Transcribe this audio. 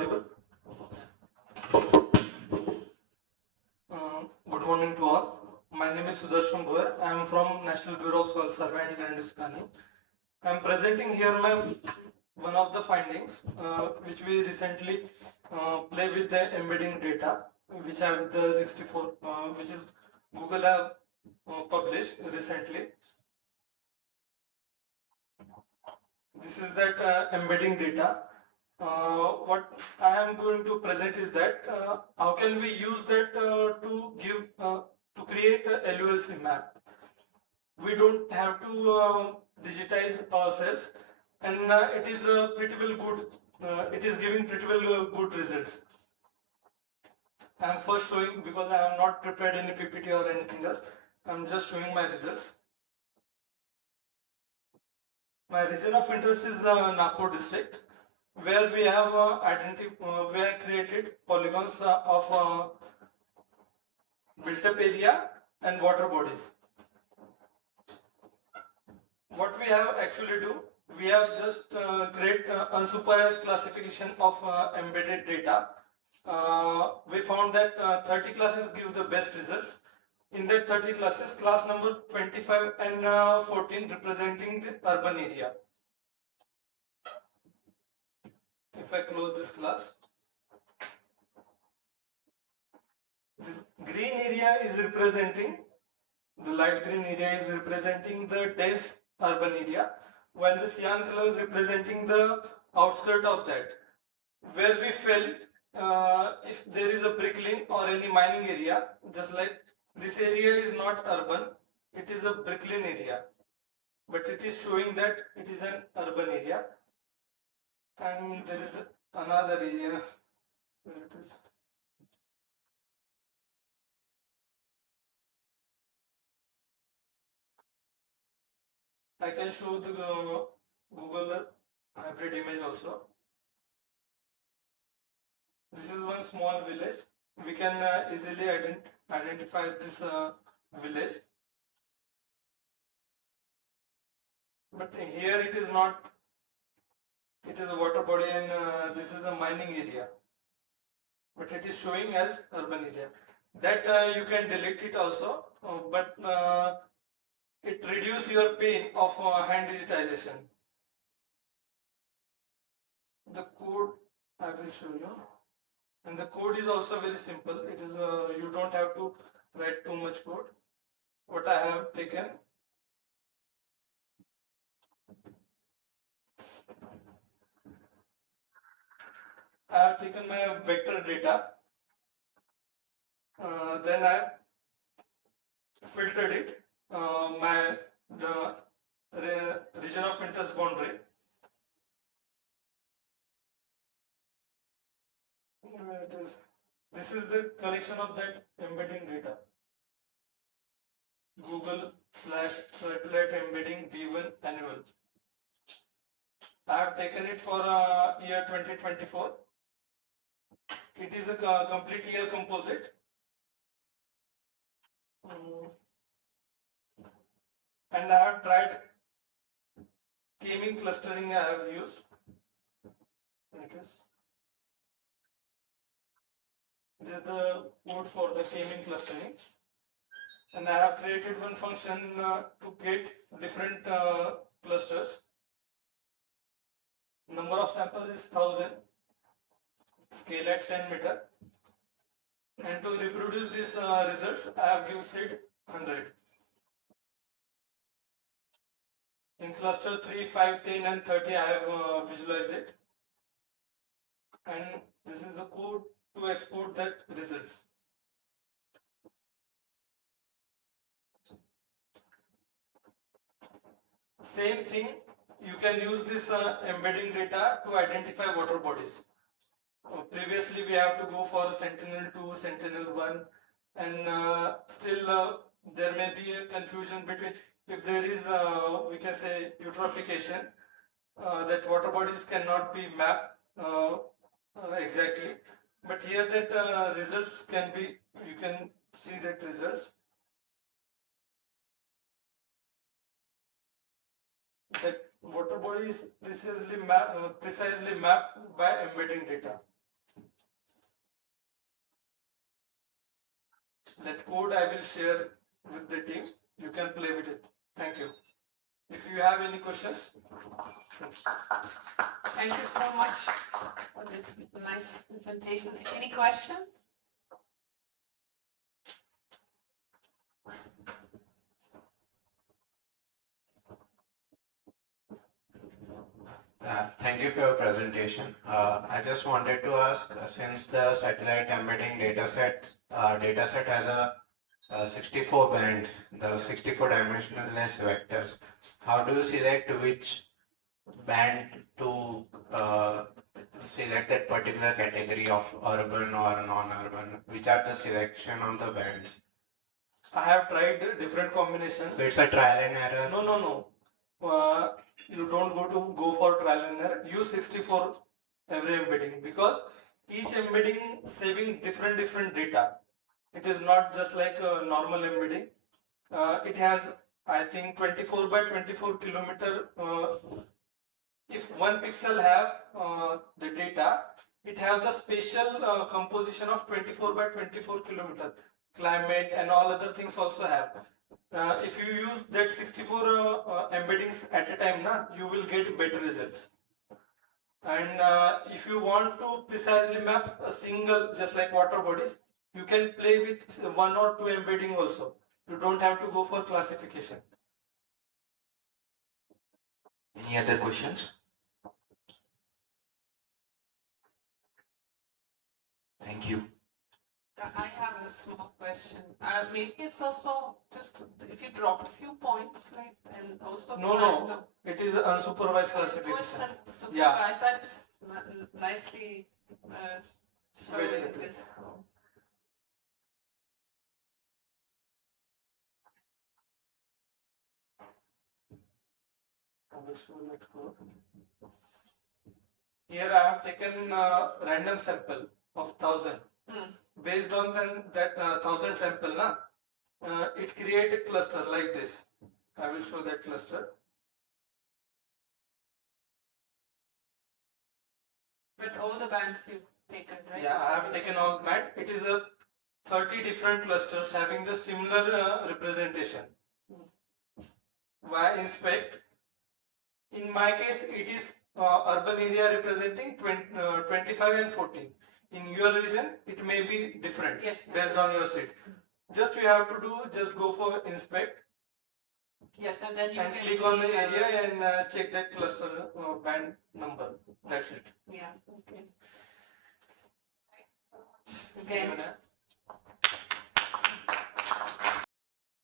audible? Good morning to all. My name is Sudarshan Bhoyar. I am from National Bureau of Soil Survey and Land Use Planning. I am presenting here one of the findings which we recently play with the embedding data, which have the 64, which is Google have published recently. This is that embedding data. What I am going to present is that how can we use that to create a LULC map. We don't have to digitize ourselves, and it is pretty well good. It is giving pretty well good results. I am first showing because I have not prepared any PPT or anything else. I am just showing my results. My region of interest is Nagpur district, where we have we have created polygons of built-up area and water bodies. What we have actually do, we have just create unsupervised classification of embedded data. We found that 30 classes give the best results. In that 30 classes, class number 25 and 14 representing the urban area. If I close this class, this green area is representing, the light green area is representing the dense urban area, while the cyan color representing the outskirt of that. Where we fell, if there is a brickling or any mining area, just like this area is not urban, it is a brickling area, but it is showing that it is an urban area. And there is another area where it is. I can show the Google hybrid image also. This is one small village. We can easily identify this village. But here it is not. It is a water body and this is a mining area. But it is showing as urban area. That you can delete it also, but it reduces your pain of hand digitization. The code I will show you, and the code is also very simple. It is you don't have to write too much code. What I have taken, I have taken my vector data, then I filtered it, the region of interest boundary. This is the collection of that embedding data. Google/satellite embedding V1 annual. I have taken it for year 2024. It is a complete year composite. And I have tried k-mean clustering. I have used. This is the code for the k-mean clustering. And I have created one function to get different clusters. Number of samples is 1000. Scale at 10 meter. And to reproduce these results, I have given seed 100. In cluster 3, 5, 10 and 30, I have visualized it. And this is the code to export that results. Same thing, you can use this embedding data to identify water bodies. Previously, we have to go for Sentinel-2, Sentinel-1, and still there may be a confusion between, if there is, we can say, eutrophication, that water bodies cannot be mapped exactly. But here that results can be, you can see that results. That water body is precisely mapped by embedding data. That code I will share with the team. You can play with it. Thank you. If you have any questions. Thank you so much for this nice presentation. Any questions? Thank you for your presentation. I just wanted to ask, since the satellite embedding dataset has a 64 bands, the 64 dimensionless vectors, how do you select which band to select that particular category of urban or non-urban? Which are the selection of the bands? I have tried different combinations. So it's a trial and error? No. You don't go for trial and error. Use 64 every embedding, because each embedding saving different data. It is not just like a normal embedding. It has, I think, 24 by 24 kilometer. If one pixel have the data, it have the spatial composition of 24 by 24 kilometer. Climate and all other things also have. If you use that 64 embeddings at a time, you will get better results. And if you want to precisely map a single, just like water bodies, you can play with one or two embedding also. You don't have to go for classification. Any other questions? Thank you. I have a small question. Maybe it's also just if you drop a few points, right, and also No. It is unsupervised classification. Yeah, that is nicely shown in this. So. Here I have taken random sample of 1000. Based on that 1000 sample, it create a cluster like this. I will show that cluster. With all the bands you've taken, right? Yeah, I have taken all band. It is a 30 different clusters having the similar representation. Why inspect? In my case, it is urban area representing 25 and 14. In your region, it may be different based on your seat. Just you have to do, just go for inspect. Yes, and then you and can click on the area and check that cluster band number. That's it. Yeah, okay. Again,